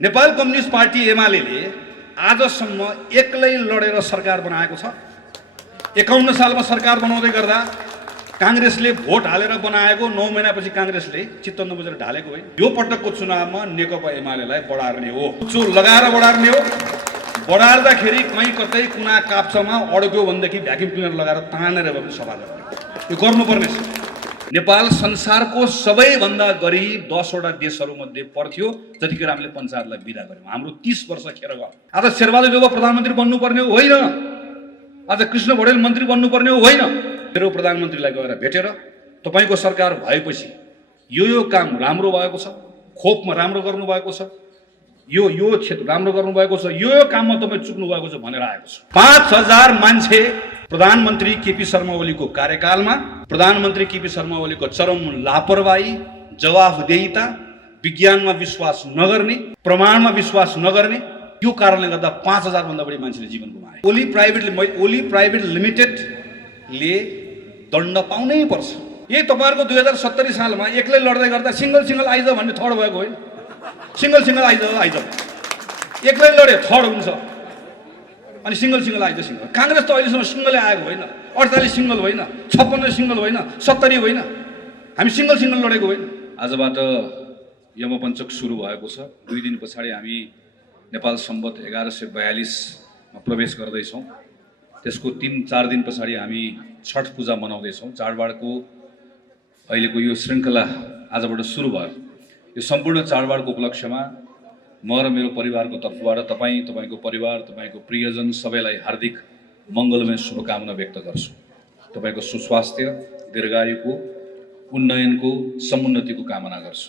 Nepal communist party UML आजसम्म एक्लै लडेर सरकार बनाएको छ। 51 सालमा सरकार बनाउँदै गर्दा कांग्रेसले भोट हालेर बनाएको 9 महिनापछि कांग्रेसले चित्त नबुझेर ढालेको होइन। यो पटकको चुनावमा नेकपा एमालेलाई बढार्ने हो, चो लगाएर बढार्ने हो। बढार्दाखेरि कहीँ कतै कुना काप्चामा अड्क्यो भनेदेखि भ्याक्युम क्लिनर लगाएर तानेर भए पनि सफा गर्ने, यो गर्नुपर्ने छ। नेपाल संसारको सबैभन्दा गरिब 10 वटा देशहरूमध्ये पर्थ्यो जतिखेर हामीले पञ्चायतलाई बिदा गर्यौँ। हाम्रो 30 वर्ष खेर गयो। आज शेरबहादुर देउवा प्रधानमन्त्री बन्नुपर्ने हो होइन, आज कृष्ण भौडेल मन्त्री बन्नुपर्ने हो होइन। मेरो प्रधानमन्त्रीलाई गएर भेटेर तपाईको सरकार भएपछि यो काम राम्रो भएको छ, खोपमा राम्रो गर्नुभएको छ, यो क्षेत्र राम्रो गर्नुभएको छ, यो काममा तपाईँ चुक्नु भएको छ भनेर आएको छ। 5000 मान्छे प्रधानमन्त्री केपी शर्मा ओलीको कार्यकालमा, प्रधानमन्त्री केपी शर्मा ओलीको चरम लापरवाही, जवाफदेहिता, विज्ञानमा विश्वास नगर्ने, प्रमाणमा विश्वास नगर्ने, यो कारणले गर्दा 5000 भन्दा बढी मान्छेले जीवन गुमाए। ओली प्राइभेट लिमिटेडले दण्ड पाउनै पर्छ। यही तपाईहरुको 2070 सालमा एक्लै लड्दै गर्दा सिंगल आइज भन्ने थर्ड भएको होइन। सिंगल आइज एक्लै लडे थर्ड हुन्छ अनि सिंगल आइज सिंगल। कांग्रेस त अहिलेसम्म सिंगलै आएको होइन। 48 सिंगल होइन, 56 सिंगल होइन, 70 होइन, हामी सिंगल लडेको होइन। आजबाट यमपञ्चक सुरु भएको छ। 2 दिन पछाडि हामी नेपाल सम्वत 1142 मा प्रवेश गर्दैछौँ। त्यसको 3-4 दिन पछाडि हामी छठ पूजा मनाउँदैछौँ। चाडबाडको अहिलेको यो श्रृङ्खला आजबाट सुरु भयो। यो सम्पूर्ण चाडबाडको उपलक्ष्यमा म र मेरो परिवारको तर्फबाट तपाईको परिवार, तपाईको प्रियजन सबैलाई हार्दिक मङ्गलमय शुभकामना व्यक्त गर्छु। तपाईको सुस्वास्थ्य, दीर्घायुको, उन्नयनको, समुन्नतिको कामना गर्छु।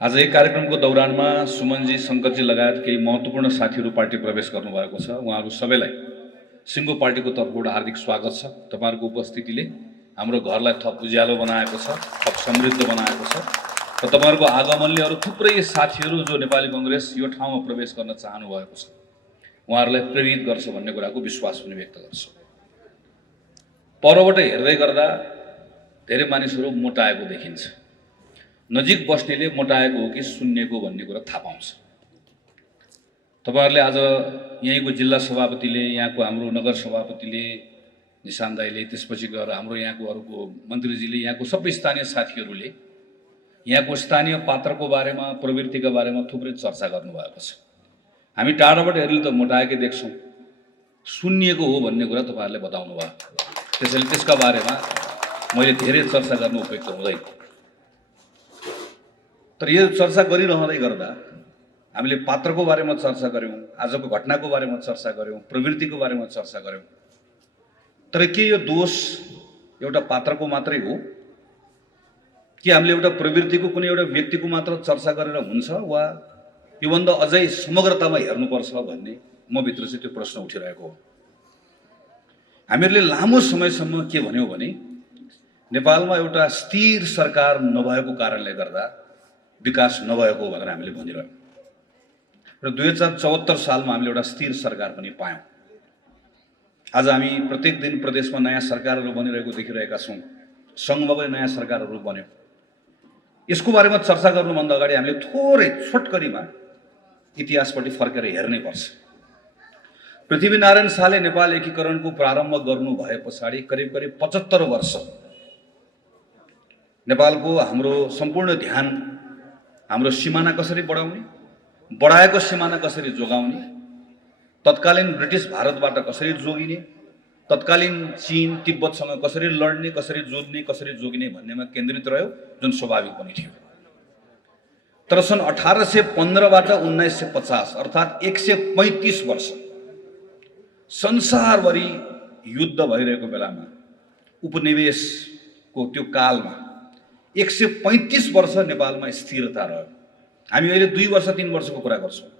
आज एक कार्यक्रमको दौरानमा सुमनजी, शङ्करजी लगायत केही महत्त्वपूर्ण साथीहरू पार्टी प्रवेश गर्नुभएको छ। उहाँहरू सबैलाई सिङ्गो पार्टीको तर्फबाट हार्दिक स्वागत छ। तपाईहरूको उपस्थितिले हाम्रो घरलाई थप उज्यालो बनाएको छ, थप समृद्ध बनाएको छ र तपाईहरूको आगमनले अरू थुप्रै साथीहरू जो नेपाली कङ्ग्रेस यो ठाउँमा प्रवेश गर्न चाहनु भएको छ उहाँहरूलाई प्रेरित गर्छ भन्ने कुराको विश्वास पनि व्यक्त गर्छु। परबाट हेर्दै गर्दा धेरै मानिसहरू मोटाएको देखिन्छ। नजिक बस्नेले मोटाएको हो कि सुन्निएको भन्ने कुरा थाहा पाउँछ। तपाईहरुले आज यहीँको जिल्ला सभापतिले, यहाँको हाम्रो नगर सभापतिले, निशान दाइले, त्यसपछि गएर हाम्रो यहाँको अरूको मन्त्रीजीले, यहाँको सबै स्थानीय साथीहरूले यहाँको स्थानीय पात्रको बारेमा, प्रवृत्तिका बारेमा थुप्रै चर्चा गर्नुभएको छ। हामी टाढाबाट हेर्ने त मोटाएकै देख्छौँ, सुन्निएको हो भन्ने कुरा तपाईहरुले बताउनु भयो। त्यसैले त्यसका बारेमा मैले धेरै चर्चा गर्नु उपयुक्त हुँदैन। तर यो चर्चा गरिरहँदै गर्दा हामीले पात्रको बारेमा चर्चा गऱ्यौँ, आजको घटनाको बारेमा चर्चा गऱ्यौँ, प्रवृत्तिको बारेमा चर्चा गऱ्यौँ। तर के यो दोष एउटा पात्रको मात्रै हो कि हामीले एउटा प्रवृत्तिको कुनै एउटा व्यक्तिको मात्र चर्चा गरेर हुन्छ वा योभन्दा अझै समग्रतामा हेर्नुपर्छ भन्ने म भित्र चाहिँ त्यो प्रश्न उठिरहेको हो। हामीहरूले लामो समयसम्म के भन्यौँ भने नेपालमा एउटा स्थिर सरकार नभएको कारणले गर्दा विकास नभएको भनेर हामीले भनिरह्यौँ र 2074 सालमा हामीले एउटा स्थिर सरकार पनि पायौँ। आज हामी प्रत्येक दिन प्रदेशमा नयाँ सरकारहरू बनिरहेको देखिरहेका छौँ। सङ्घमा पनि नयाँ सरकारहरू बन्यो। यसको बारेमा चर्चा गर्नुभन्दा अगाडि हामीले थोरै छोटकरीमा इतिहासपट्टि फर्केर हेर्नै पर्छ। पृथ्वीनारायण शाहले नेपाल एकीकरणको प्रारम्भ गर्नु भए पछाडि करिब 75 वर्ष नेपालको हाम्रो सम्पूर्ण ध्यान हाम्रो सिमाना कसरी बढाउने, बढाएको सिमाना कसरी जोगाउने, तत्कालीन ब्रिटिस भारतबाट कसरी जोगिने, तत्कालीन चीन तिब्बतसँग कसरी लड्ने, कसरी जोड्ने, कसरी जोगिने भन्नेमा केन्द्रित रह्यो, जुन स्वाभाविक पनि थियो। तर सन् 1815बाट 1950 अर्थात् 135 वर्ष संसारभरि युद्ध भइरहेको बेलामा, उपनिवेशको त्यो कालमा 135 वर्ष नेपालमा स्थिरता रह्यो। हामी अहिले 2 वर्ष 3 वर्षको कुरा गर्छौँ।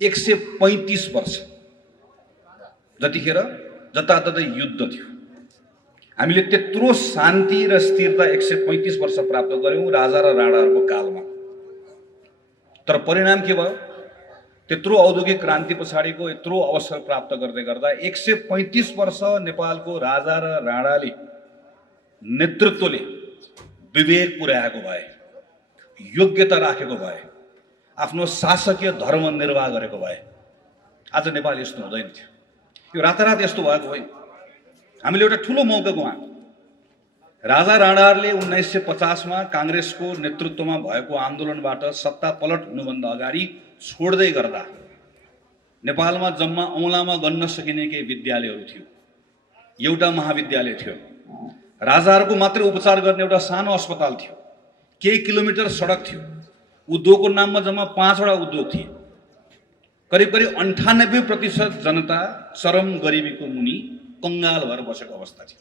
135 वर्ष जतिखेर जताततै युद्ध थियो। हामीले त्यत्रो शान्ति र स्थिरता 135 वर्ष प्राप्त गर्यौँ राजा र राणाहरूको कालमा। तर परिणाम के भयो? त्यत्रो औद्योगिक क्रान्ति पछाडिको यत्रो अवसर प्राप्त गर्दै गर्दा 135 वर्ष नेपालको राजा र राणाले नेतृत्वले विवेक पुर्याएको भए, योग्यता राखेको भए आफ्नो शासकीय धर्म निर्वाह गरेको भए आज नेपाल यस्तो हुँदैन थियो। यो रातारात यस्तो भएको होइन। हामीले एउटा ठुलो मौका गुमायौँ। राजा राणाहरूले 1950 मा काङ्ग्रेसको नेतृत्वमा भएको आन्दोलनबाट सत्ता पलट हुनुभन्दा अगाडि छोड्दै गर्दा नेपालमा जम्मा औँलामा गन्न सकिने केही विद्यालयहरू थियो। एउटा महाविद्यालय थियो। राजाहरूको मात्रै उपचार गर्ने एउटा सानो अस्पताल थियो। केही किलोमिटर सडक थियो। उद्योगको नाममा जम्मा 5 वटा उद्योग थिए। करिब करिब 98% जनता चरम गरिबीको मुनि कङ्गाल भएर बसेको अवस्था थियो।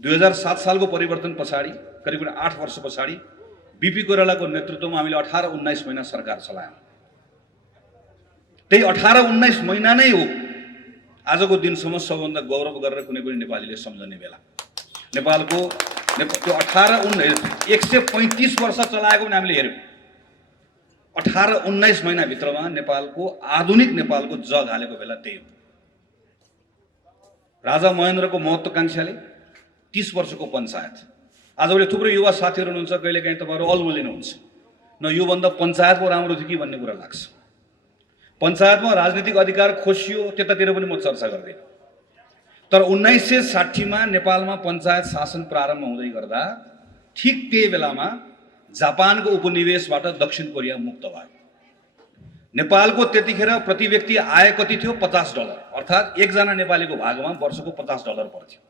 2007 सालको परिवर्तन पछाडि करिब 8 वर्ष पछाडि बीपी कोइरालाको नेतृत्वमा हामीले 18-19 महिना सरकार चलायौँ। त्यही 18-19 महिना नै हो आजको दिनसम्म सबभन्दा गौरव गरेर कुनै पनि नेपालीले सम्झने बेला। नेपालको त्यो 135 वर्ष चलाएको पनि हामीले हेऱ्यौँ। 18-19 महिनाभित्रमा नेपालको आधुनिक नेपालको जग हालेको बेला त्यही हो। राजा महेन्द्रको महत्त्वकांक्षाले 30 वर्षको पञ्चायत। आजभोलि थुप्रै युवा साथीहरू हुनुहुन्छ, कहिलेकाहीँ तपाईँहरू अल्मलिनुहुन्छ न योभन्दा पञ्चायतको राम्रो थियो कि भन्ने कुरा लाग्छ। पञ्चायतमा राजनीतिक अधिकार खोसियो त्यतातिर पनि म चर्चा गर्दैन। तर 1960 मा नेपालमा पञ्चायत शासन प्रारम्भ हुँदै गर्दा ठिक त्यही बेलामा जापानको उपनिवेशबाट दक्षिण कोरिया मुक्त भयो। नेपालको त्यतिखेर प्रति व्यक्ति आय कति थियो? $50, अर्थात् एकजना नेपालीको भागमा वर्षको $50 पर्थ्यो।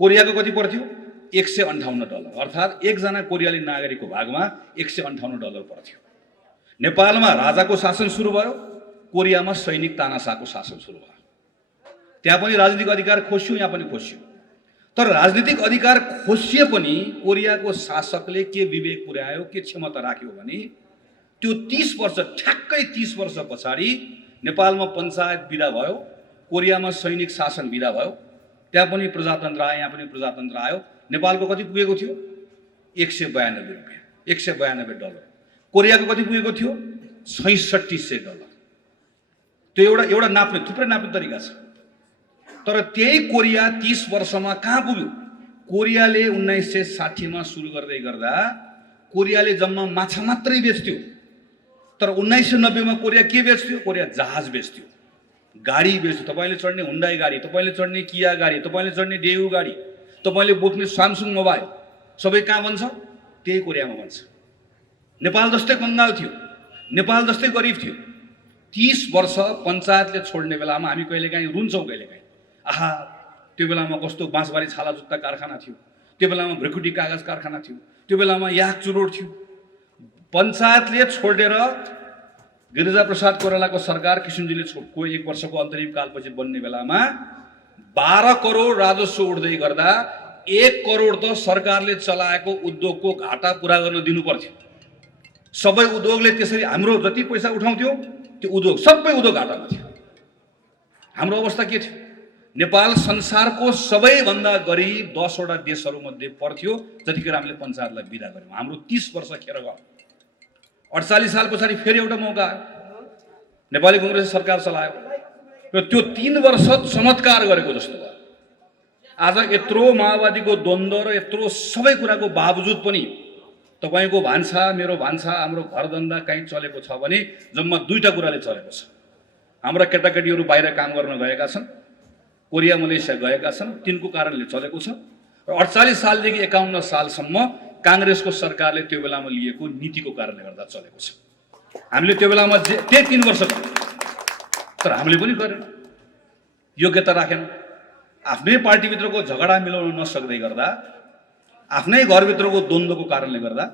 कोरियाको कति पर्थ्यो? $158, अर्थात् एकजना कोरियाली नागरिकको भागमा $158 पर्थ्यो। नेपालमा राजाको शासन सुरु भयो, कोरियामा सैनिक तानाशाहको शासन सुरु भयो। त्यहाँ पनि राजनीतिक अधिकार खोसियो, यहाँ पनि खोसियो। तर राजनीतिक अधिकार खोसिए पनि कोरियाको शासकले के विवेक पुर्यायो, के क्षमता राख्यो भने त्यो 30 वर्ष, ठ्याक्कै 30 वर्ष पछाडि नेपालमा पञ्चायत विदा भयो, कोरियामा सैनिक शासन विदा भयो, त्यहाँ पनि प्रजातन्त्र आयो, यहाँ पनि प्रजातन्त्र आयो। नेपालको कति पुगेको थियो? $192, $192। कोरियाको कति पुगेको थियो? $6600। त्यो एउटा नाप्ने, थुप्रै नाप्ने तरिका छ। तर त्यही कोरिया 30 वर्षमा कहाँ पुग्यो? कोरियाले 1960 मा सुरु गर्दै गर्दा कोरियाले जम्मा माछा मात्रै बेच्थ्यो। तर 1990 मा कोरिया के बेच्थ्यो? कोरिया जहाज बेच्थ्यो, गाडी बेच्थ्यो। तपाईँले चढ्ने हुन्डाई गाडी, तपाईँले चढ्ने किया गाडी, तपाईँले चढ्ने डेयु गाडी, तपाईँले बोक्ने स्यामसुङ मोबाइल सबै कहाँ बन्छ? त्यही कोरियामा बन्छ। नेपाल जस्तै कङ्गाल थियो, नेपाल जस्तै गरिब थियो। 30 वर्ष पञ्चायतले छोड्ने बेलामा हामी कहिलेकाहीँ रुन्छौँ, कहिलेकाहीँ आहा त्यो बेलामा कस्तो बाँसबारी छाला जुत्ता कारखाना थियो, त्यो बेलामा भ्रिकुटी कागज कारखाना थियो, त्यो बेलामा याक चुरोट थियो। पञ्चायतले छोडेर गिरिजाप्रसाद कोइरालाको सरकार किसिमजीले छोडको 1 वर्षको अन्तरिम कालपछि बन्ने बेलामा 12 करोड राजस्व उठ्दै गर्दा 1 करोड त सरकारले चलाएको उद्योगको घाटा पुरा गर्न दिनु पर्थ्यो। सबै उद्योगले त्यसरी हाम्रो जति पैसा उठाउँथ्यो त्यो उद्योग सबै उद्योग घाटामा थियो। हाम्रो अवस्था के थियो? नेपाल संसारको सबैभन्दा गरिब 10 वटा देशहरूमध्ये पर्थ्यो जतिखेर हामीले पञ्चायतलाई विदा गर्यौँ। हाम्रो 30 वर्ष खेर गयो। 48 साल पछाडि फेरि एउटा मौका आयो, नेपाली कङ्ग्रेस सरकार चलायो र त्यो 3 वर्ष चमत्कार गरेको जस्तो भयो। आज यत्रो माओवादीको द्वन्द्व र यत्रो सबै कुराको बावजुद पनि तपाईँको भान्सा, मेरो भान्सा, हाम्रो घरधन्दा कहीँ चलेको छ भने जम्मा 2टा कुराले चलेको छ। हाम्रा केटाकेटीहरू बाहिर काम गर्न गएका छन्, कोरिया मलेसिया गएका छन्, तिनको कारणले चलेको छ। र 48 सालदेखि 51 सालसम्म काङ्ग्रेसको सरकारले त्यो बेलामा लिएको नीतिको कारणले गर्दा चलेको छ। हामीले त्यो बेलामा त्यही 3 वर्ष गर्यौँ, तर हामीले पनि गरेन, योग्यता राखेन। आफ्नै पार्टीभित्रको झगडा मिलाउन नसक्दै गर्दा, आफ्नै घरभित्रको द्वन्द्वको कारणले गर्दा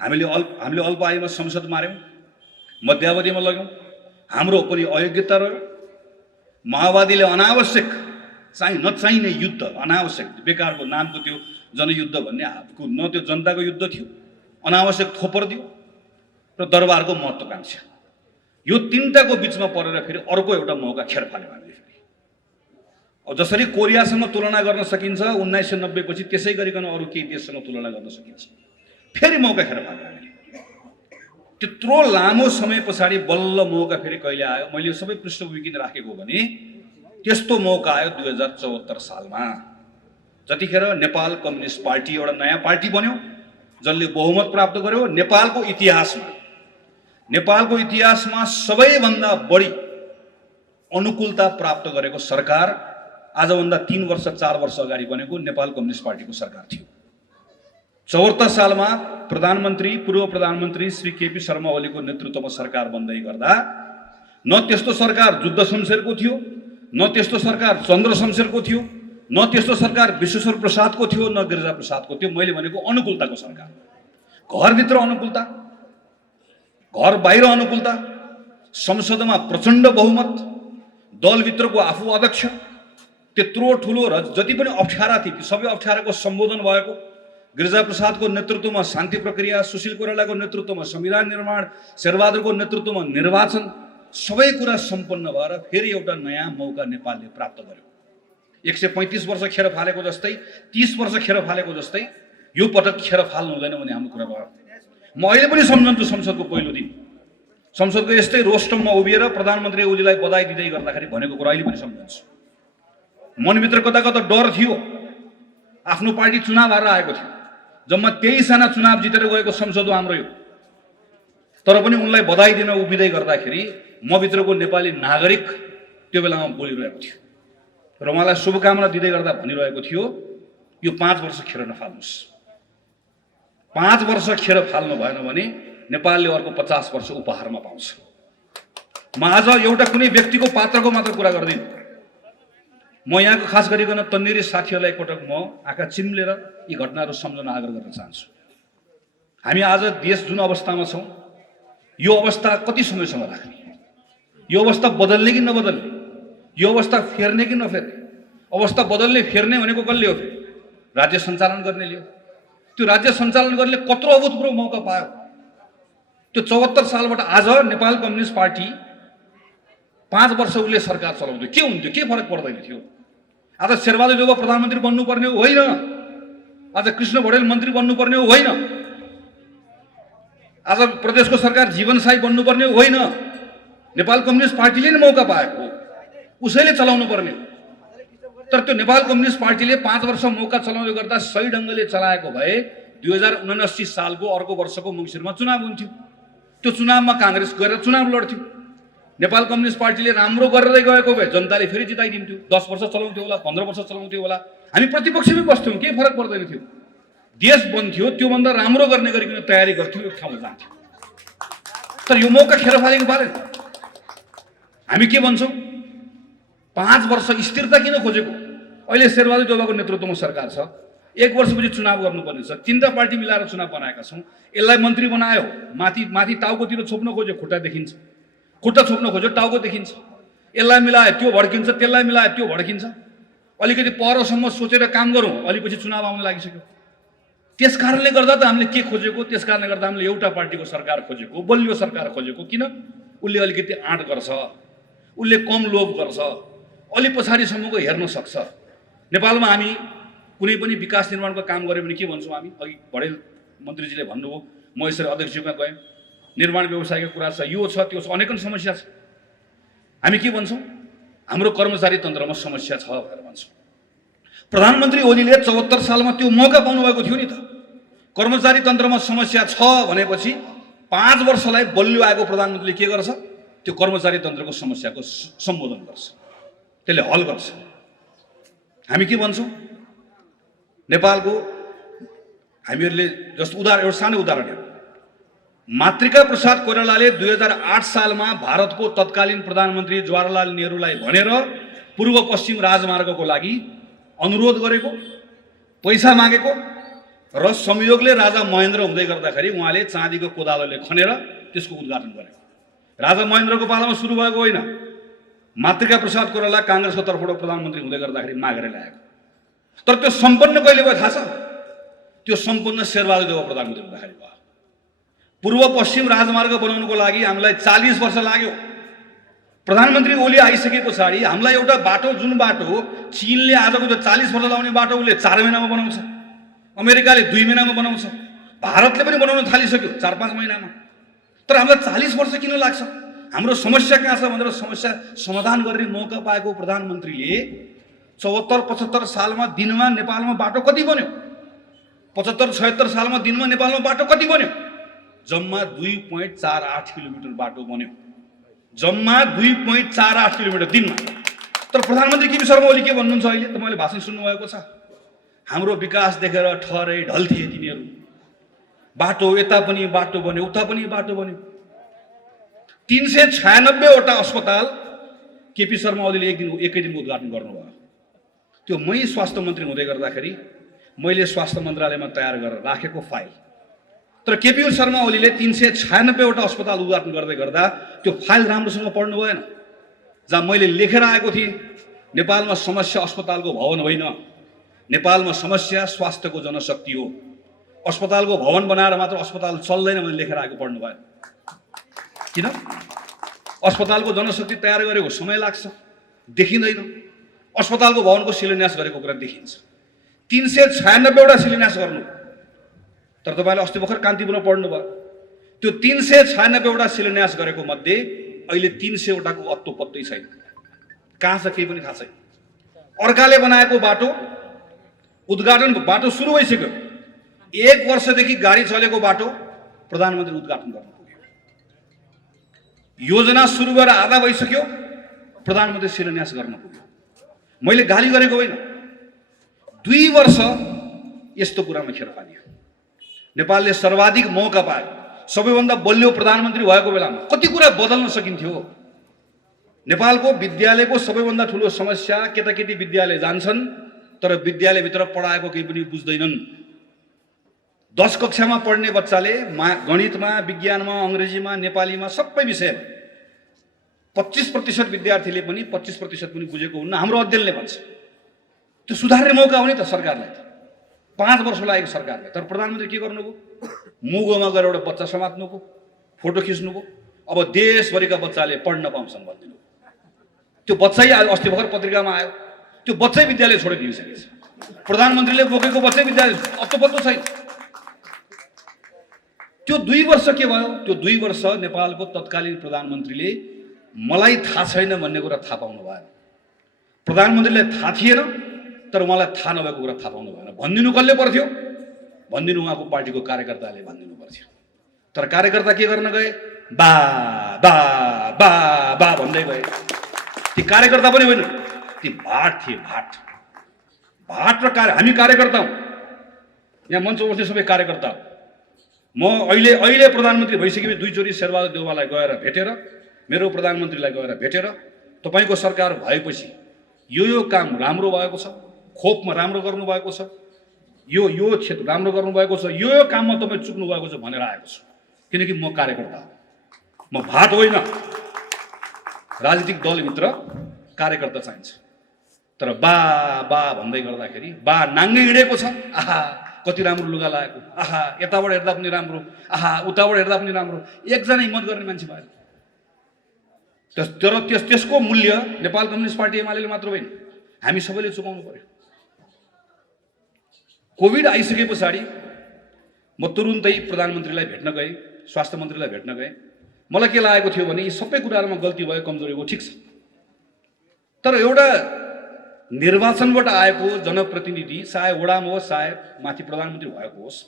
हामीले अल्प आयुमा संसद मार्यौँ, मध्यावधिमा लग्यौँ, हाम्रो पनि अयोग्यता रह्यो। माओवादीले अनावश्यक नचाहिने युद्ध, अनावश्यक बेकारको नामको त्यो जनयुद्ध भन्ने न त्यो जनताको युद्ध थियो, अनावश्यक थोपर दियो र दरबारको महत्त्वकांक्षा, यो 3टाको बिचमा परेर फेरि अर्को एउटा मौका खेर फाल्यौँ हामीले फेरि। जसरी कोरियासँग तुलना गर्न सकिन्छ 1990 पछि, त्यसै गरिकन अरू केही देशसँग तुलना गर्न सकिन्छ। फेरि मौका खेर फाल्यौँ हामीले। त्यत्रो लामो समय पछाडि बल्ल मौका फेरि कहिले आयो? मैले यो सबै पृष्ठभूमि किन राखेको भने त्यस्तो मौका आयो 2074 सालमा, जतिखेर नेपाल कम्युनिस्ट पार्टी एउटा नयाँ पार्टी बन्यो, जसले बहुमत प्राप्त गर्यो। नेपालको इतिहासमा नेपालको इतिहासमा सबैभन्दा बढी अनुकूलता प्राप्त गरेको सरकार आजभन्दा 3 वर्ष 4 वर्ष अगाडि बनेको नेपाल कम्युनिस्ट पार्टीको सरकार थियो। 74 सालमा पूर्व प्रधानमन्त्री श्री केपी शर्मा ओलीको नेतृत्वमा सरकार बन्दै गर्दा न त्यस्तो सरकार जुद्ध शमशेरको थियो, न त्यस्तो सरकार चन्द्र शमशेरको थियो, न त्यस्तो सरकार विश्वेश्वर प्रसादको थियो, न गिरिजा प्रसादको थियो। मैले भनेको अनुकूलताको सरकार। घरभित्र अनुकूलता, घर बाहिर अनुकूलता, संसदमा प्रचण्ड बहुमत, दलभित्रको आफू अध्यक्ष, त्यत्रो ठुलो र जति पनि अप्ठ्यारा थिए ती सबै अप्ठ्याराको सम्बोधन भएको, गिरिजा प्रसादको नेतृत्वमा शान्ति प्रक्रिया, सुशील कोइरालाको नेतृत्वमा संविधान निर्माण, शेरबहादुरको नेतृत्वमा निर्वाचन, सबै कुरा सम्पन्न भएर फेरि एउटा नयाँ मौका नेपालले प्राप्त गर्यो। 135 वर्ष खेर फालेको जस्तै, 30 वर्ष खेर फालेको जस्तै यो पटक खेर फाल्नु हुँदैन भन्ने हाम्रो कुरा भयो। म अहिले पनि सम्झन्छु संसदको पहिलो दिन, संसदको यस्तै रोस्टममा उभिएर प्रधानमन्त्री ओलीलाई बधाई दिँदै गर्दाखेरि भनेको कुरा अहिले पनि सम्झन्छु। मनभित्र कता कता डर थियो। आफ्नो पार्टी चुनाव हारेर आएको थियो। जम्मा 23 जना चुनाव जितेर गएको संसद हो हाम्रो यो। तर पनि उनलाई बधाई दिन उभिँदै गर्दाखेरि म भित्रको नेपाली नागरिक त्यो बेलामा बोलिरहेको थियो र उहाँलाई शुभकामना दिँदै गर्दा भनिरहेको थियो, यो 5 वर्ष खेर नफाल्नुहोस्। 5 वर्ष खेर फाल्नु भएन भने नेपालले अर्को 50 वर्ष उपहारमा पाउँछ। म आज एउटा कुनै व्यक्तिको पात्रको मात्र कुरा गर्दिनँ। म यहाँको खास गरिकन तन्नेरी साथीहरूलाई एकपटक म आँखा चिम्लेर यी घटनाहरू सम्झन आग्रह गर्न चाहन्छु। हामी आज देश जुन अवस्थामा छौँ, यो अवस्था कति समयसम्म राख्ने? यो अवस्था बदल्ने कि नबदल्ने? यो अवस्था फेर्ने कि नफेर्ने? अवस्था बदल्ने फेर्ने भनेको कसले हो? राज्य सञ्चालन गर्नेले हो। त्यो राज्य सञ्चालन गर्ने कत्रो अभूतपूर्व मौका पायो। त्यो 74 सालबाट आज नेपाल कम्युनिस्ट पार्टी 5 वर्ष उसले सरकार चलाउँथ्यो, के हुन्थ्यो? के फरक पर्दैन थियो? आज शेरबहादुर देउवा प्रधानमन्त्री बन्नुपर्ने हो? होइन। आज कृष्ण भौडेल मन्त्री बन्नुपर्ने हो? होइन। आज प्रदेशको सरकार जीवन साई बन्नुपर्ने हो? होइन। नेपाल कम्युनिस्ट पार्टीले नै मौका पाएको, उसैले चलाउनु पर्ने। तर त्यो नेपाल कम्युनिस्ट पार्टीले 5 वर्ष मौका चलाउँदै गर्दा सही ढङ्गले चलाएको भए 2079 सालको अर्को वर्षको मङ्सिरमा चुनाव हुन्थ्यो। त्यो चुनावमा काङ्ग्रेस गएर चुनाव लड्थ्यो। नेपाल कम्युनिस्ट पार्टीले राम्रो गर्दै गएको भए जनताले फेरि जिताइदिन्थ्यो। 10 वर्ष चलाउँथ्यो होला, 15 वर्ष चलाउँथ्यो होला, हामी प्रतिपक्षमै बस्थ्यौँ, केही फरक पर्दैन थियो। देश बन्थ्यो, त्योभन्दा राम्रो गर्ने गरिकन तयारी गर्थ्यो, एक ठाउँमा जान्थ्यो। तर यो मौका खेर फालेको पारेन। हामी के भन्छौँ? 5 वर्ष स्थिरता किन खोजेको? अहिले शेरबहादुर देउवाको नेतृत्वमा सरकार छ, 1 वर्षपछि चुनाव गर्नुपर्ने छ। 3टा पार्टी मिलाएर चुनाव बनाएका छौँ। यसलाई मन्त्री बनायो, माथि टाउकोतिर छोप्न खोज्यो, खुट्टा देखिन्छ। खुट्टा छोप्न खोज्यो, टाउको देखिन्छ। यसलाई मिलायो, त्यो भड्किन्छ, त्यसलाई मिलायो, त्यो भड्किन्छ। अलिकति परसम्म सोचेर काम गरौँ, अलिपछि चुनाव आउन लागिसक्यो। त्यस कारणले गर्दा त हामीले के खोजेको? त्यस कारणले गर्दा हामीले एउटा पार्टीको सरकार खोजेको, बलियो सरकार खोजेको। किन? उसले अलिकति आँट गर्छ, उसले कम लोभ गर्छ, अलि पछाडिसम्मको हेर्न सक्छ। नेपालमा हामी कुनै पनि विकास निर्माणको काम गऱ्यो भने के भन्छौँ हामी? अघि भौडेल मन्त्रीजीले भन्नुभयो, म यसरी अध्यक्षज्यूमा गएँ, निर्माण व्यवसायको कुरा छ, यो छ, त्यो छ, अनेकन समस्या छ। हामी के भन्छौँ? हाम्रो कर्मचारी तन्त्रमा समस्या छ भनेर भन्छौँ। प्रधानमन्त्री ओलीले 74 सालमा त्यो मौका पाउनुभएको थियो नि त। कर्मचारी तन्त्रमा समस्या छ भनेपछि 5 वर्षलाई बलियो आएको प्रधानमन्त्रीले के गर्छ? त्यो कर्मचारी तन्त्रको समस्याको सम्बोधन गर्छ, त्यसले हल गर्छ। हामी के भन्छौँ? नेपालको हामीहरूले जस्तो एउटा सानो उदाहरण हेरौँ। मातृका प्रसाद कोइरालाले 2008 सालमा भारतको तत्कालीन प्रधानमन्त्री जवाहरलाल नेहरूलाई भनेर पूर्व पश्चिम राजमार्गको लागि अनुरोध गरेको, पैसा मागेको र संयोगले राजा महेन्द्र हुँदै गर्दाखेरि उहाँले चाँदीको कोदालोले खनेर त्यसको उद्घाटन गरेको। राजा महेन्द्रको पालामा सुरु भएको होइन, मातृका प्रसाद कोइराला काङ्ग्रेसको तर्फबाट प्रधानमन्त्री हुँदै गर्दाखेरि मागेर ल्याएको। तर त्यो सम्पन्न कहिले भयो थाहा छ? त्यो सम्पन्न शेरबहादुर देउवा प्रधानमन्त्री हुँदाखेरि भयो। पूर्व पश्चिम राजमार्ग बनाउनुको लागि हामीलाई 40 वर्ष लाग्यो। प्रधानमन्त्री ओली आइसके पछाडि हामीलाई एउटा बाटो, जुन बाटो चीनले आजको त्यो 40 वर्ष लाउने बाटो उसले 4 महिनामा बनाउँछ, अमेरिकाले 2 महिनामा बनाउँछ, भारतले पनि बनाउन थालिसक्यो 4-5 महिनामा। तर हामीलाई 40 वर्ष किन लाग्छ? हाम्रो समस्या कहाँ छ भनेर समस्या समाधान गर्ने मौका पाएको प्रधानमन्त्रीले 74-75 सालमा दिनमा नेपालमा बाटो कति बन्यो? 75-76 सालमा दिनमा नेपालमा बाटो कति बन्यो? जम्मा 2.48 किलोमिटर बाटो बन्यो, जम्मा 2.48 किलोमिटर दिनमा। तर प्रधानमन्त्री केपी शर्मा ओली के भन्नुहुन्छ अहिले? तपाईँले भाषण सुन्नुभएको छ। हाम्रो विकास देखेर ठहरै ढल्थे तिनीहरू, बाटो यता पनि बाटो बन्यो, उता पनि बाटो बन्यो। 396वटा अस्पताल केपी शर्मा ओलीले एकै दिनको उद्घाटन गर्नुभयो। त्यो मै स्वास्थ्य मन्त्री हुँदै गर्दाखेरि मैले स्वास्थ्य मन्त्रालयमा तयार गरेर राखेको फाइल। तर केपी शर्मा ओलीले 396वटा अस्पताल उद्घाटन गर्दै गर्दा त्यो फाइल राम्रोसँग पढ्नु भएन। जहाँ मैले लेखेर आएको थिएँ, नेपालमा समस्या अस्पतालको भवन होइन, नेपालमा समस्या स्वास्थ्यको जनशक्ति हो। अस्पतालको भवन बनाएर मात्र अस्पताल चल्दैन भने लेखेर आएको पढ्नु भयो। किन? अस्पतालको जनशक्ति तयार गरेको समय लाग्छ, देखिँदैन। अस्पतालको भवनको शिलान्यास गरेको कुरा देखिन्छ। 396वटा शिलान्यास गर्नु। तर तपाईँले अस्ति भर्खर कान्तिपुरमा पढ्नुभयो, त्यो 396वटा शिलान्यास गरेको मध्ये अहिले 300वटाको अत्तो पत्तै छैन। कहाँ छ केही पनि थाहा छैन। अर्काले बनाएको बाटो, उद्घाटनको बाटो सुरु भइसक्यो, 1 वर्षदेखि गाडी चलेको बाटो प्रधानमन्त्री उद्घाटन गर्नु पुग्यो। योजना सुरु गरेर आधा भइसक्यो, प्रधानमन्त्री शिलान्यास गर्न पुग्यो। मैले गाली गरेको होइन, 2 वर्ष यस्तो कुरामा खेर पालियो। नेपालले सर्वाधिक मौका पायो। सबैभन्दा बलियो प्रधानमन्त्री भएको बेलामा कति कुरा बदल्न सकिन्थ्यो। नेपालको विद्यालयको सबैभन्दा ठुलो समस्या, केटाकेटी विद्यालय जान्छन् तर विद्यालयभित्र पढाएको केही पनि बुझ्दैनन्। 10 कक्षामा पढ्ने बच्चाले गणितमा, विज्ञानमा, अङ्ग्रेजीमा, नेपालीमा सबै विषयमा 25% विद्यार्थीले पनि 25% पनि बुझेको हुन्न, हाम्रो अध्ययनले भन्छ। त्यो सुधार्ने मौका हो नि त सरकारलाई। 5 वर्ष लागेको सरकारले। तर प्रधानमन्त्री के गर्नुभयो? मुगोमा गएर एउटा बच्चा समात्नुभयो, फोटो खिच्नुभयो। अब देशभरिका बच्चाले पढ्न पाउँछन् भनिदिनु। त्यो बच्चै अस्ति भर्खर पत्रिकामा आयो, त्यो बच्चै विद्यालय छोडेर हिँडिसकेको छ। प्रधानमन्त्रीले बोकेको बच्चै विद्यालय अत्तो छैन। त्यो 2 वर्ष के भयो? त्यो 2 वर्ष नेपालको तत्कालीन प्रधानमन्त्रीले मलाई थाहा छैन भन्ने कुरा थाहा पाउनु भएन। प्रधानमन्त्रीले थाहा थिएन, तर उहाँलाई थाहा नभएको कुरा थाहा पाउनु भएन। भनिदिनु कसले पर्थ्यो? भनिदिनु उहाँको पार्टीको कार्यकर्ताले भनिदिनु पर्थ्यो। तर कार्यकर्ता के गर्न गए? बा बा बा बा भन्दै गए। ती कार्यकर्ता पनि होइन, ती भाट थिए। भाट र हामी कार्यकर्ता हौँ। यहाँ मञ्चमा बस्ने सबै कार्यकर्ता हो। म अहिले प्रधानमन्त्री भइसकेपछि 2 चोटि शेरबहादुर देउवालाई गएर भेटेर, मेरो प्रधानमन्त्रीलाई गएर भेटेर, तपाईँको सरकार भएपछि यो काम राम्रो भएको छ, खोपमा राम्रो गर्नुभएको छ, यो क्षेत्र राम्रो गर्नुभएको छ, यो काममा तपाईँ चुक्नु भएको छ भनेर आएको छु। किनकि म कार्यकर्ता हो, म भाट होइन। राजनीतिक दलभित्र कार्यकर्ता चाहिन्छ। तर बा बा भन्दै गर्दाखेरि बा नाङ्गै हिँडेको छ। आहा कति राम्रो लुगा लगाएको, आहा यताबाट हेर्दा पनि राम्रो, आहा उताबाट हेर्दा पनि राम्रो। एकजना हिम्मत गर्ने मान्छे भएन। तर त्यसको मूल्य नेपाल कम्युनिस्ट पार्टी एमाले मात्र होइन, हामी सबैले चुकाउनु पर्यो। कोभिड आइसके पछाडि म तुरुन्तै प्रधानमन्त्रीलाई भेट्न गएँ, स्वास्थ्य मन्त्रीलाई भेट्न गएँ। मलाई के लागेको थियो भने यी सबै कुराहरूमा गल्ती भयो, कमजोरी भयो, ठिक छ। तर एउटा निर्वाचनबाट आएको जनप्रतिनिधि, चाहे वडामा होस् चाहे माथि प्रधानमन्त्री भएको होस्,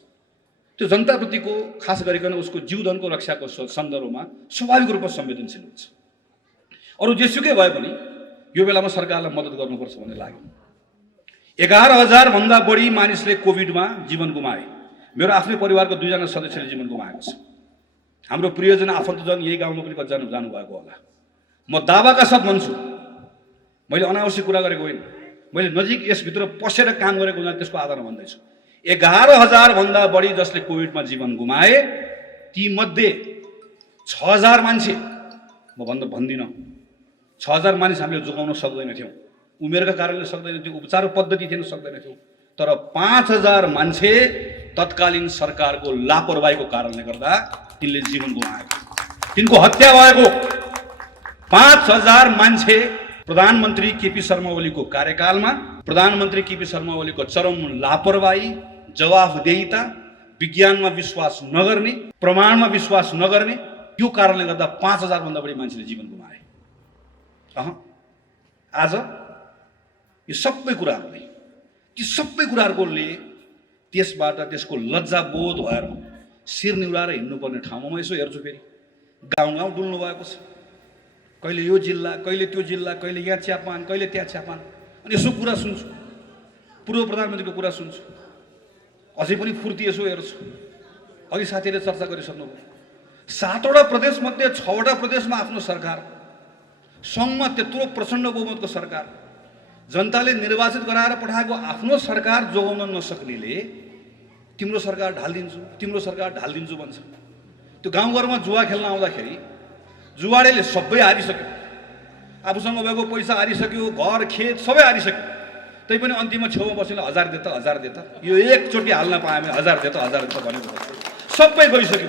त्यो जनताप्रतिको खास गरिकन उसको जीवधनको रक्षाको सन्दर्भमा स्वाभाविक रूपमा संवेदनशील हुन्छ। अरू जेसुकै भए पनि यो बेलामा सरकारलाई मद्दत गर्नुपर्छ भन्ने लाग्यो। 11,000 भन्दा बढी मानिसले कोभिडमा जीवन गुमाए। मेरो आफ्नै परिवारको 2 जना सदस्यले जीवन गुमाएको छ। हाम्रो प्रियजन आफन्तजन यही गाउँमा पनि कतिजना जानुभएको होला। म दावाका साथ भन्छु, मैले अनावश्यक कुरा गरेको होइन। मैले नजिक यसभित्र पसेर काम गरेको हुनाले त्यसको आधारमा भन्दैछु। 11,000 भन्दा बढी जसले कोभिडमा जीवन गुमाए, तीमध्ये 6,000 मान्छे, म भन्दिनँ 6,000 मानिस हामीले जोगाउन सक्दैनथ्यौँ। उमेरका कारणले सक्दैनथ्यौँ, उपचार पद्धति थिएन, सक्दैनथ्यौँ। तर 5,000 मान्छे तत्कालीन सरकारको लापरवाहीको कारणले गर्दा तिनले जीवन गुमाएको, तिनको हत्या भएको। 5,000 मान्छे प्रधानमन्त्री केपी शर्मा ओलीको कार्यकालमा, प्रधानमन्त्री केपी शर्मा ओलीको चरम लापरवाही, जवाफदेहिता, विज्ञानमा विश्वास नगर्ने, प्रमाणमा विश्वास नगर्ने, यो कारणले गर्दा 5,000 भन्दा बढी मान्छेले जीवन गुमाए। आज यो सबै कुराहरूले, ती सबै कुराहरूले त्यसबाट त्यसको लज्जाबोध भएर शिर निहुराएर हिँड्नुपर्ने ठाउँमा म यसो हेर्छु फेरि गाउँ गाउँ डुल्नु भएको छ। कहिले यो जिल्ला, कहिले त्यो जिल्ला, कहिले यहाँ च्यापान, कहिले त्यहाँ च्यापान। अनि यसो कुरा सुन्छु, पूर्व प्रधानमन्त्रीको कुरा सुन्छु, अझै पनि फुर्ती यसो हेर्छु। अघि साथीले चर्चा गरिसक्नुभयो, 7वटा प्रदेशमध्ये 6वटा प्रदेशमा आफ्नो सरकार, सङ्घमा त्यत्रो प्रचण्ड बहुमतको सरकार, जनताले निर्वाचित गराएर पठाएको आफ्नो सरकार जोगाउन नसक्नेले तिम्रो सरकार ढालिदिन्छु, तिम्रो सरकार ढालिदिन्छु भन्छ। त्यो गाउँघरमा जुवा खेल्न आउँदाखेरि जुवाडेले सबै हारिसक्यो, आफूसँग भएको पैसा हारिसक्यो, घर खेत सबै हारिसक्यो, तै पनि अन्तिममा छेउमा बसेर 1000 दे त 1000 दे त, यो एकचोटि हाल्न पाएँ भने 1000 दे त 1000 दे त भनेको सबै गइसक्यो।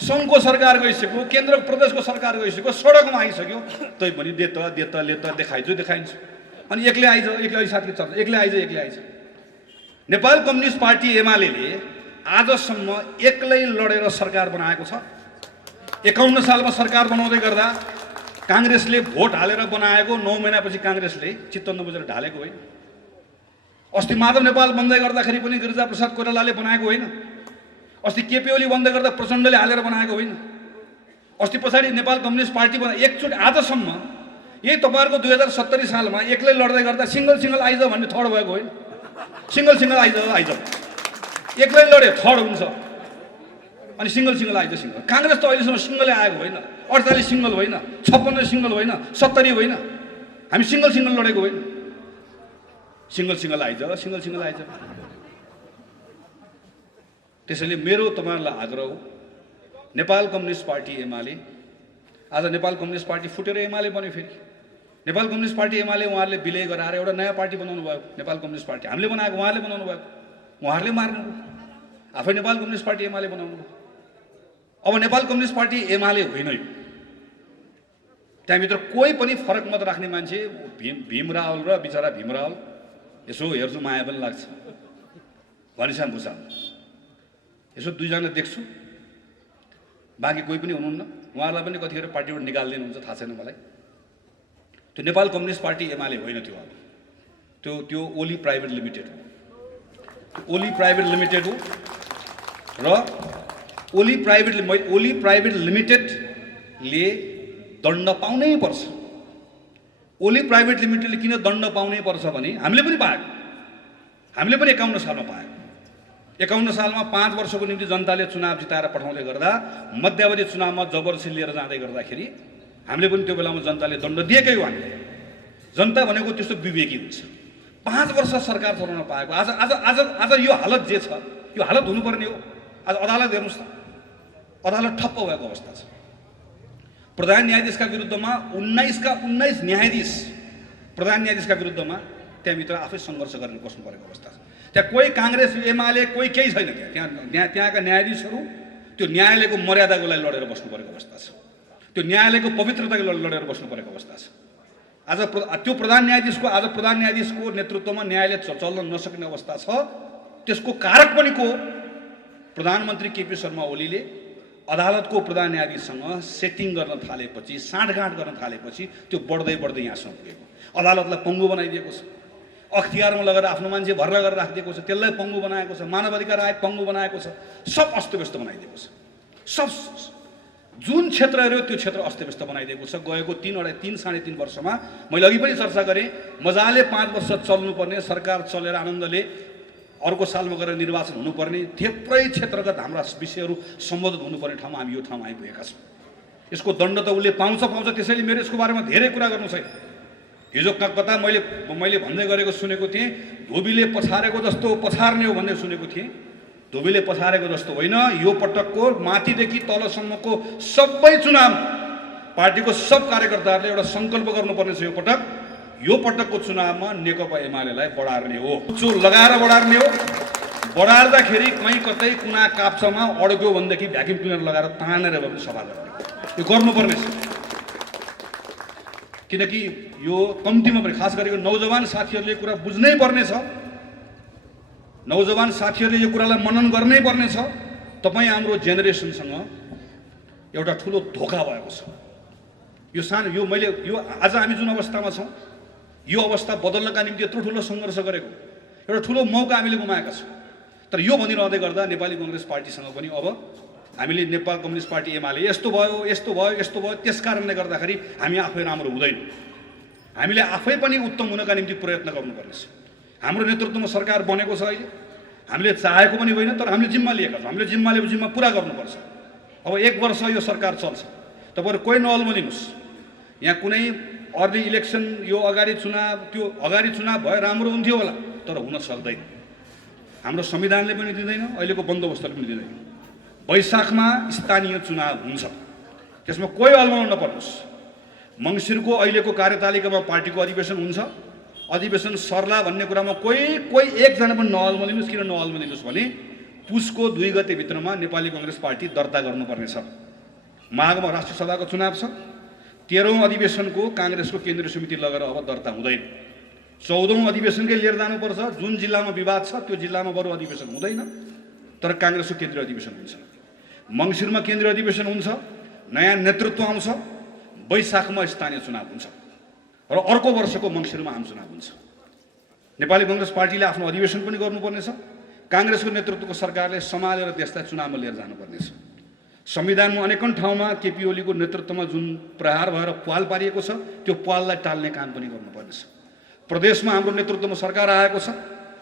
सङ्घको सरकार गइसक्यो, केन्द्र प्रदेशको सरकार गइसक्यो, सडकमा आइसक्यो, तै पनि दे त ले त देखाइदिन्छु। अनि एक्लै आइज, एक्लै साथी चल्छ, एक्लै आइज। नेपाल कम्युनिस्ट पार्टी एमालेले आजसम्म एक्लै लडेर सरकार बनाएको छ। 51 सालमा सरकार बनाउँदै गर्दा काङ्ग्रेसले भोट हालेर बनाएको 9 महिनापछि काङ्ग्रेसले चित्त नबुझेर ढालेको होइन। अस्ति माधव नेपाल बन्दै गर्दाखेरि पनि गिरिजाप्रसाद कोइरालाले बनाएको होइन। अस्ति केपी ओली बन्दै गर्दा प्रचण्डले हालेर बनाएको होइन। अस्ति पछाडि नेपाल कम्युनिस्ट पार्टी एकचोटि आजसम्म यही तपाईँहरूको 2070 सालमा एक्लै लड्दै गर्दा सिङ्गल आइज भन्ने थर्ड भएको होइन। सिङ्गल आइज एक्लै लड्यो थर्ड हुन्छ, अनि सिङ्गल आइज। काङ्ग्रेस त अहिलेसम्म सिङ्गलै आएको होइन। 48 सिङ्गल होइन, 56 सिङ्गल होइन, 70 होइन, हामी सिङ्गल लडेको होइन। सिङ्गल आइज। त्यसैले मेरो तपाईँहरूलाई आग्रह हो, नेपाल कम्युनिस्ट पार्टी एमाले, आज नेपाल कम्युनिस्ट पार्टी फुटेर एमाले बन्यो। फेरि नेपाल कम्युनिस्ट पार्टी एमाले उहाँहरूले विलय गराएर एउटा नयाँ पार्टी बनाउनु भयो। नेपाल कम्युनिस्ट पार्टी हामीले बनाएको, उहाँहरूले बनाउनु भएको, उहाँहरूले मार्नुभयो। आफै नेपाल कम्युनिस्ट पार्टी एमाले बनाउनु भयो। अब नेपाल कम्युनिस्ट पार्टी एमाले होइन यो। त्यहाँभित्र कोही पनि फरक मत राख्ने मान्छे भीम रावल र बिचरा भीम रावल, यसो हेर्छु माया पनि लाग्छ, घनश्याम भुषाल, यसो दुईजना देख्छु, बाँकी कोही पनि हुनुहुन्न। उहाँहरूलाई पनि कतिखेर पार्टीबाट निकालिदिनुहुन्छ थाहा छैन मलाई। त्यो नेपाल कम्युनिस्ट पार्टी एमाले होइन थियो। अब त्यो ओली प्राइभेट लिमिटेड हो। ओली प्राइभेट लिमिटेड हो र ओली प्राइभेट लिमिटेडले दण्ड पाउनै पर्छ। ओली प्राइभेट लिमिटेडले किन दण्ड पाउनै पर्छ भने हामीले पनि पाएको, हामीले पनि 51 सालमा पाएको। 51 सालमा 5 वर्षको निम्ति जनताले चुनाव जिताएर पठाउँदै गर्दा मध्यावधि चुनावमा जबरजस्ती लिएर जाँदै गर्दाखेरि हामीले पनि त्यो बेलामा जनताले दण्ड दिएकै हो। हामीले जनता भनेको त्यस्तो विवेकी हुन्छ। 5 वर्ष सरकार चलाउन पाएको आज यो हालत जे छ, यो हालत हुनुपर्ने हो। आज अदालत हेर्नुहोस् त, अदालत ठप्प भएको अवस्था छ। प्रधान न्यायाधीशका विरुद्धमा 19 का 19 न्यायाधीश प्रधान न्यायाधीशका विरुद्धमा त्यहाँभित्र आफै सङ्घर्ष गरेर बस्नु परेको अवस्था छ। त्यहाँ कोही काङ्ग्रेस एमाले कोही केही छैन। त्यहाँका न्यायाधीशहरू त्यो न्यायालयको मर्यादाको लागि लडेर बस्नु परेको अवस्था छ। त्यो न्यायालयको पवित्रताको लागि लडेर बस्नु परेको अवस्था छ। आज त्यो प्रधान न्यायाधीशको नेतृत्वमा न्यायालय चल्न नसक्ने अवस्था छ। त्यसको कारक पनि को? प्रधानमन्त्री केपी शर्मा ओलीले अदालतको प्रधान न्यायाधीशसँग सेटिङ गर्न थालेपछि, साँठगाँठ गर्न थालेपछि त्यो बढ्दै यहाँसम्म पुगेको। अदालतलाई पङ्गु बनाइदिएको छ, अख्तियारमा लगेर आफ्नो मान्छे भर्ना गरेर राखिदिएको छ, त्यसलाई पङ्गु बनाएको छ, मानवाधिकार आयोग पङ्गु बनाएको छ, सब अस्तव्यस्त बनाइदिएको छ। सब जुन क्षेत्र हेऱ्यो त्यो क्षेत्र अस्तव्यस्त बनाइदिएको छ। गएको 3.5-3.5 वर्षमा मैले अघि पनि चर्चा गरेँ, मजाले 5 वर्ष चल्नुपर्ने सरकार चलेर आनन्दले अर्को सालमा गएर निर्वाचन हुनुपर्ने, थुप्रै क्षेत्रगत हाम्रा विषयहरू सम्बोधन हुनुपर्ने ठाउँमा हामी यो ठाउँमा आइपुगेका छौँ। यसको दण्ड त उसले पाउँछ। त्यसैले मेरो यसको बारेमा धेरै कुरा गर्नु छैन। हिजो कता मैले भन्दै गरेको सुनेको थिएँ, धोबीले पछारेको जस्तो पछार्ने हो भन्ने सुनेको थिएँ। धोबीले पछारेको जस्तो होइन। यो पटकको माथिदेखि तलसम्मको सबै चुनाव पार्टीको सब कार्यकर्ताहरूले एउटा सङ्कल्प गर्नुपर्ने छ। यो पटकको चुनावमा नेकपा एमालेलाई बढार्ने हो। चो लगाएर बढार्ने हो। बढार्दाखेरि कहीँ कतै कुना काप्चामा अड्क्यो भनेदेखि भ्याक्युम क्लिनर लगाएर तानेर भए पनि सफा गर्ने, यो गर्नुपर्ने छ। किनकि यो कम्तीमा पनि खास गरेको नौजवान साथीहरूले कुरा बुझ्नै पर्ने छ। नौजवान साथीहरूले यो कुरालाई मनन गर्नै पर्ने छ। तपाईँ हाम्रो जेनेरेसनसँग एउटा ठुलो धोका भएको छ। यो आज हामी जुन अवस्थामा छौँ, यो अवस्था बदल्नका निम्ति यत्रो ठुलो सङ्घर्ष गरेको एउटा ठुलो मौका हामीले गुमाएका छौँ। तर यो भनिरहँदै गर्दा नेपाली कांग्रेस पार्टीसँग पनि अब हामीले नेपाल कम्युनिस्ट पार्टी एमाले यस्तो भयो यस्तो भयो यस्तो भयो त्यस कारणले गर्दाखेरि हामी आफै राम्रो हुँदैन, हामीले आफै पनि उत्तम हुनका निम्ति प्रयत्न गर्नुपर्नेछ। हाम्रो नेतृत्वमा सरकार बनेको छ अहिले, हामीले चाहेको पनि होइन तर हामीले जिम्मा लिएका छौँ, हामीले जिम्मा लिएको जिम्मा पुरा गर्नुपर्छ। अब 1 वर्ष यो सरकार चल्छ, तपाईहरु कोही नअल्मलिनुस्। यहाँ कुनै अर्ली इलेक्सन यो अगाडि चुनाव त्यो अगाडि चुनाव भए राम्रो हुन्थ्यो होला, तर हुन सक्दैन। हाम्रो संविधानले पनि दिँदैन, अहिलेको बन्दोबस्तले पनि दिँदैन। वैशाखमा स्थानीय चुनाव हुन्छ, त्यसमा कोही अल्मलाउन नपर्नुस्। मङ्सिरको अहिलेको कार्यतालिकामा पार्टीको अधिवेशन हुन्छ, अधिवेशन सर्ला भन्ने कुरामा कोही एकजना पनि नअल्मलिनुस्। किन नअल्मलिनुस् भने पुसको 2 गते भित्रमा नेपाली कांग्रेस पार्टी दर्ता गर्नुपर्नेछ। माघमा राष्ट्रिय सभाको चुनाव छ, 13औं अधिवेशनको कांग्रेसको केन्द्रीय समिति लगेर अब दर्ता हुँदैन। 14औं अधिवेशनकै लिएर जानुपर्छ। जुन जिल्लामा विवाद छ त्यो जिल्लामा बरु अधिवेशन हुँदैन, तर कांग्रेसको केन्द्रीय अधिवेशन हुन्छ। मङ्सिरमा केन्द्रीय अधिवेशन हुन्छ, नयाँ नेतृत्व आउँछ, वैशाखमा स्थानीय चुनाव हुन्छ र अर्को वर्षको मङ्सिरमा आम चुनाव हुन्छ। नेपाली कांग्रेस पार्टीले आफ्नो अधिवेशन पनि गर्नुपर्नेछ। कांग्रेसको नेतृत्वको सरकारले सम्हालेर देशलाई चुनावमा लिएर जानुपर्नेछ। संविधानमा अनेकौं ठाउँमा केपी ओलीको नेतृत्वमा जुन प्रहार भएर पाल पारिएको छ त्यो पाललाई टाल्ने काम पनि गर्नुपर्नेछ। प्रदेशमा हाम्रो नेतृत्वमा सरकार आएको छ,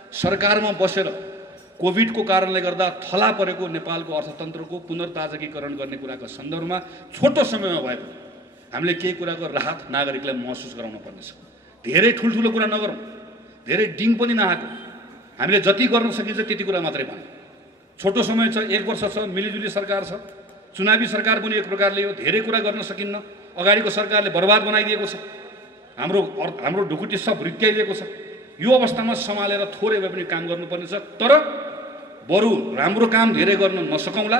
सरकारमा बसेर कोभिडको कारणले गर्दा थला परेको नेपालको अर्थतन्त्रको पुनर्ताजगीकरण गर्ने कुराको सन्दर्भमा छोटो समयमा भए पनि हामीले केही कुराको राहत नागरिकलाई महसुस गराउन पर्नेछ। धेरै ठुल्ठुलो कुरा नगरौँ, धेरै डिङ पनि नहाकौँ, हामीले जति गर्न सकिन्छ त्यति कुरा मात्रै भन्नु। छोटो समय छ, 1 वर्ष छ, मिलिजुली सरकार छ, चुनावी सरकार पनि एक प्रकारले हो, धेरै कुरा गर्न सकिन्न। अगाडिको सरकारले बर्बाद बनाइदिएको छ, हाम्रो ढुकुटी सब रित्याइदिएको छ। यो अवस्थामा सम्हालेर थोरै भए पनि काम गर्नुपर्ने छ, तर बरु राम्रो काम धेरै गर्न नसकौँला,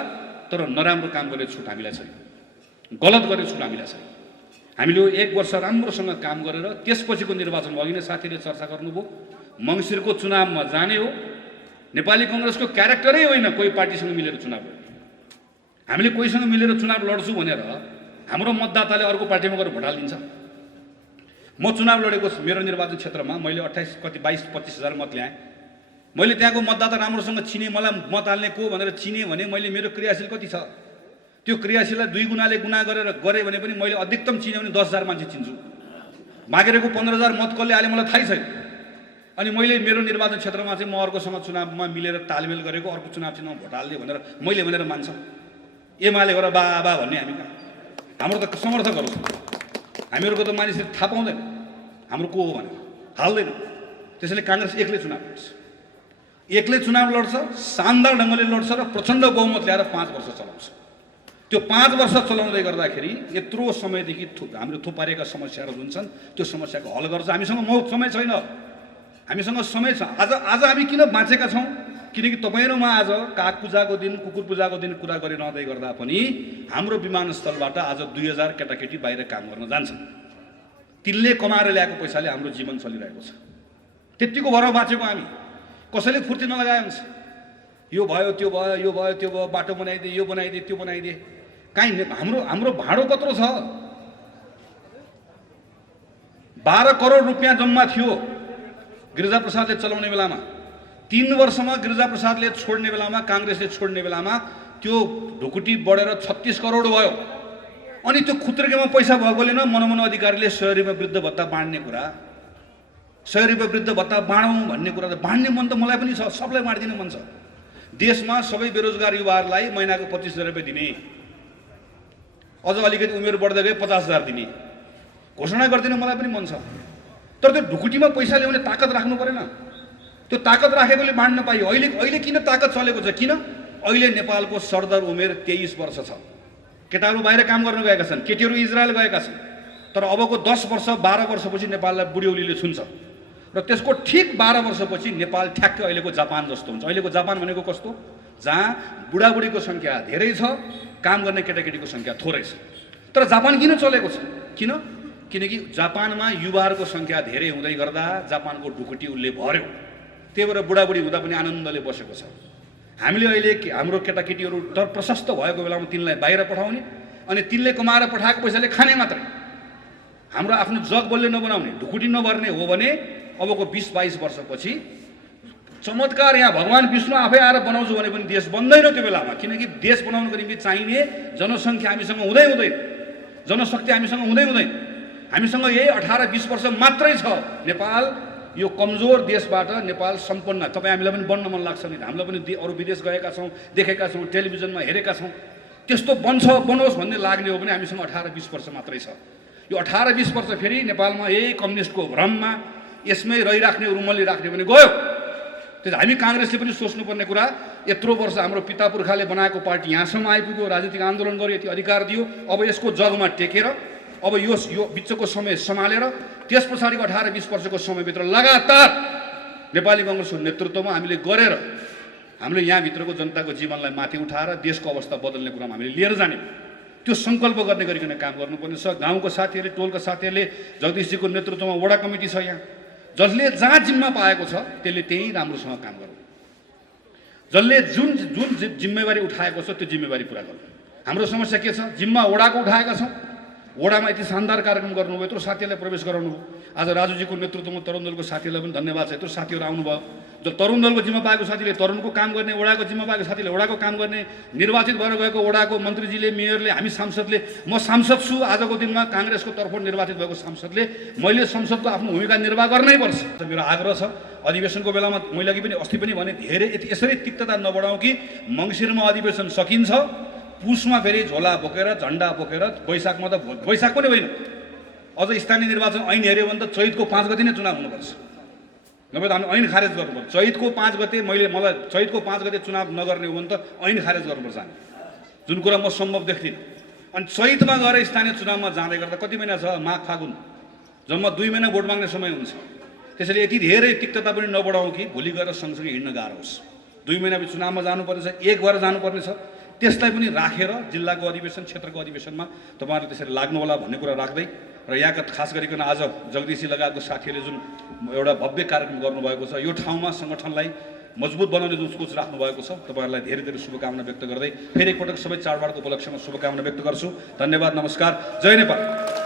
तर नराम्रो काम गर्ने छुट हामीलाई छैन, गलत गर्ने छुट हामीलाई छैन। हामीले 1 वर्ष राम्रोसँग काम गरेर त्यसपछिको निर्वाचन अघि नै साथीले चर्चा गर्नुभयो, मङ्सिरको चुनावमा जाने हो। नेपाली कांग्रेसको क्यारेक्टरै होइन कोही पार्टीसँग मिलेर चुनाव गर्ने। हामीले कोहीसँग मिलेर चुनाव लड्छु भनेर हाम्रो मतदाताले अर्को पार्टीमा गएर भोट हालिदिन्छ। म चुनाव लडेको मेरो निर्वाचन क्षेत्रमा मैले 22-25 हजार मत ल्याएँ। मैले त्यहाँको मतदाता राम्रोसँग चिने, मलाई मत हाल्ने को भनेर चिने भने मैले मेरो क्रियाशील कति छ त्यो क्रियाशीललाई 2 गुणाले गुणा गरे भने पनि मैले अधिकतम चिने भने 10,000 मान्छे चिन्छु। मागेको 15,000 मत कसले हाले मलाई थाहै छैन। अनि मैले मेरो निर्वाचन क्षेत्रमा चाहिँ म अर्कोसँग चुनावमा मिलेर तालमेल गरेको, अर्को चुनाव चिन्हमा भोट हाल्ने भनेर मैले भनेर मान्छ। एमाले गरेर बाबा भन्ने हामी कहाँ, हाम्रो त समर्थकहरू छ, हामीहरूको त मानिसले थाहा पाउँदैन हाम्रो को हो भनेर, हाल्दैन। त्यसैले कांग्रेस एक्लै चुनाव लड्छ, एक्लै चुनाव लड्छ, शानदार ढङ्गले लड्छ र प्रचण्ड बहुमत ल्याएर 5 वर्ष चलाउँछ। त्यो 5 वर्ष चलाउँदै गर्दाखेरि यत्रो समयदेखि हामीले थुपारेका समस्याहरू जुन छन् त्यो समस्याको हल गर्छ। हामीसँग समय छैन, हामीसँग समय छ। आज हामी किन बाँचेका छौँ? किनकि तपाईहरुमा आज काग पूजाको दिन, कुकुर पूजाको दिन कुरा गरिरहँदै गर्दा पनि हाम्रो विमानस्थलबाट आज 2000 केटाकेटी बाहिर काम गर्न जान्छन्। तिनले कमाएर ल्याएको पैसाले हाम्रो जीवन चलिरहेको छ। त्यतिको भएर बाँचेको हामी। कसैले फुर्ती नलगाए हुन्छ, यो भयो त्यो भयो, यो भयो त्यो भयो, बाटो बनाइदिए, यो बनाइदिए, त्यो बनाइदिए। काहीँ हाम्रो भाडो कत्रो छ? 12 करोड रुपियाँ जम्मा थियो गिरिजाप्रसादले चलाउने बेलामा। 3 वर्षमा गिरिजाप्रसादले छोड्ने बेलामा, कांग्रेसले छोड्ने बेलामा त्यो ढुकुटी बढेर 36 करोड भयो। अनि त्यो खुत्रेकेमा पैसा भएकोले न मनमन अधिकारीले 100 रुपियाँ वृद्ध भत्ता बाँड्ने कुरा, 100 रुपियाँ वृद्ध भत्ता बाँडौँ भन्ने कुरा त बाँड्ने मन त मलाई पनि छ, सबलाई बाँडिदिने मन छ। देशमा सबै बेरोजगार युवाहरूलाई महिनाको 25,000 रुपियाँ दिने, अझ अलिकति उमेर बढ्दै गए 50,000 दिने घोषणा गरिदिने मलाई पनि मन छ। तर त्यो ढुकुटीमा पैसा ल्याउने ताकत राख्नु परेन? त्यो ताकत राखेकोले बाँड्न पाइयो। अहिले किन ताकत चलेको छ? किन? अहिले नेपालको सरदर उमेर 23 वर्ष छ। केटाहरू बाहिर काम गर्न गएका छन्, केटीहरू इजरायल गएका छन्। तर अबको 10 वर्ष 12 वर्षपछि नेपाललाई बुढ्यौलीले छुन्छ र त्यसको ठीक 12 वर्षपछि नेपाल ठ्याक्कै अहिलेको जापान जस्तो हुन्छ। अहिलेको जापान भनेको कस्तो? जहाँ बुढाबुढीको संख्या धेरै छ, काम गर्ने केटाकेटीको संख्या थोरै छ। तर जापान किन चलेको छ? किन? किनकि जापानमा युवाहरूको संख्या धेरै हुँदै गर्दा जापानको ढुकुटी उसले भर्यो। त्यही भएर बुढाबुढी हुँदा पनि आनन्दले बसेको छ। हामीले अहिले हाम्रो केटाकेटीहरू तर प्रशस्त भएको बेलामा तिनलाई बाहिर पठाउने अनि तिनले कमाएर पठाएको पैसाले खाने मात्रै। हाम्रो आफ्नो जग बल्ले नबनाउने, ढुकुटी नभर्ने हो भने अबको 20-22 वर्षपछि चमत्कार यहाँ भगवान विष्णु आफै आएर बनाउँछु भने पनि देश बन्दैन त्यो बेलामा, किनकि देश बनाउनको निम्ति चाहिने जनसङ्ख्या हामीसँग हुँदै हुँदैन, जनशक्ति हामीसँग हुँदै हुँदैन। हामीसँग यही 18-20 वर्ष मात्रै छ। नेपाल यो कमजोर देशबाट नेपाल सम्पन्न, तपाईँ हामीलाई पनि बन्न मन लाग्छ नि, हामीलाई पनि अरू विदेश गएका छौँ, देखेका छौँ, टेलिभिजनमा हेरेका छौँ, त्यस्तो बनोस् भन्ने लाग्ने हो भने हामीसँग 18-20 वर्ष मात्रै छ। यो 18-20 वर्ष फेरि नेपालमा यही कम्युनिस्टको भ्रममा यसमै रहिराख्ने, रुमल्ली राख्ने भने गयो। त्यसो हामी काङ्ग्रेसले पनि सोच्नुपर्ने कुरा, यत्रो वर्ष हाम्रो पिता पुर्खाले बनाएको पार्टी यहाँसम्म आइपुग्यो, राजनीतिक आन्दोलन गर्यो, यति अधिकार दियो, अब यसको जगमा टेकेर अब यो बिचको समय सम्हालेर त्यस पछाडिको 18-20 वर्षको समयभित्र लगातार नेपाली काङ्ग्रेसको नेतृत्वमा हामीले गरेर हामीले यहाँभित्रको जनताको जीवनलाई माथि उठाएर देशको अवस्था बदल्ने कुरामा हामीले लिएर जाने, त्यो सङ्कल्प गर्ने गरिकन काम गर्नुपर्ने छ। गाउँको साथीहरूले, टोलका साथीहरूले, जगदीशजीको नेतृत्वमा वडा कमिटी छ यहाँ, जसले जहाँ जिम्मा पाएको छ त्यसले त्यही राम्रोसँग काम गर्नु, जसले जुन जुन जिम्मेवारी उठाएको छ त्यो जिम्मेवारी पुरा गर्नु। हाम्रो समस्या के छ? जिम्मा वडाको उठाएका छौँ, वडामा यति शानदार कार्यक्रम गर्नुभयो, यत्रो साथीहरूलाई प्रवेश गराउनु भयो। आज राजुजीको नेतृत्वमा तरुण दलको साथीहरूलाई पनि धन्यवाद छ, यत्रो साथीहरू आउनुभयो। जो तरुण दलको जिम्मा पाएको साथीले तरुणको काम गर्ने, वडाको जिम्मा पाएको साथीले वडाको काम गर्ने, निर्वाचित भएर गएको वडाको मन्त्रीजीले, मेयरले, हामी सांसदले, म सांसद छु आजको दिनमा काङ्ग्रेसको तर्फबाट निर्वाचित भएको सांसदले, मैले संसदको आफ्नो भूमिका निर्वाह गर्नै पर्छ। मेरो आग्रह छ, अधिवेशनको बेलामा मैले अघि पनि अस्ति पनि भने धेरै यसरी तिक्तता नबढाउँ कि मङ्सिरमा अधिवेशन सकिन्छ, पुसमा फेरि झोला बोकेर झन्डा बोकेर, वैशाखमा त वैशाख पनि होइन, अझ स्थानीय निर्वाचन ऐन हेऱ्यो भने त चैतको 5 गते नै चुनाव हुनुपर्छ, नभए त हामी ऐन खारेज गर्नुपर्छ। चैतको 5 गते मलाई चैतको 5 गते चुनाव नगर्ने हो भने त ऐन खारेज गर्नुपर्छ हामी, जुन कुरा म सम्भव देख्दिनँ। अनि चैतमा गएर स्थानीय चुनावमा जाँदै गर्दा कति महिना छ? माघ फागुन, जम्मा 2 महिना भोट माग्ने समय हुन्छ। त्यसैले यति धेरै तिक्तता पनि नबढाउँ कि भोलि गएर सँगसँगै हिँड्न गाह्रो होस्। 2 महिनापछि चुनावमा जानुपर्नेछ, एक भएर जानुपर्ने छ, त्यसलाई पनि राखेर जिल्लाको अधिवेशन, क्षेत्रको अधिवेशनमा तपाईँहरू त्यसरी लाग्नु होला भन्ने कुरा राख्दै र यहाँका खास गरिकन आज जगदीशी लगायतको साथीहरूले जुन एउटा भव्य कार्यक्रम गर्नुभएको छ, यो ठाउँमा सङ्गठनलाई मजबुत बनाउने जुन सोच राख्नुभएको छ, तपाईँहरूलाई धेरै धेरै शुभकामना व्यक्त गर्दै फेरि एकपटक सबै चाडबाडको उपलक्ष्यमा शुभकामना व्यक्त गर्छु। धन्यवाद, नमस्कार, जय नेपाल।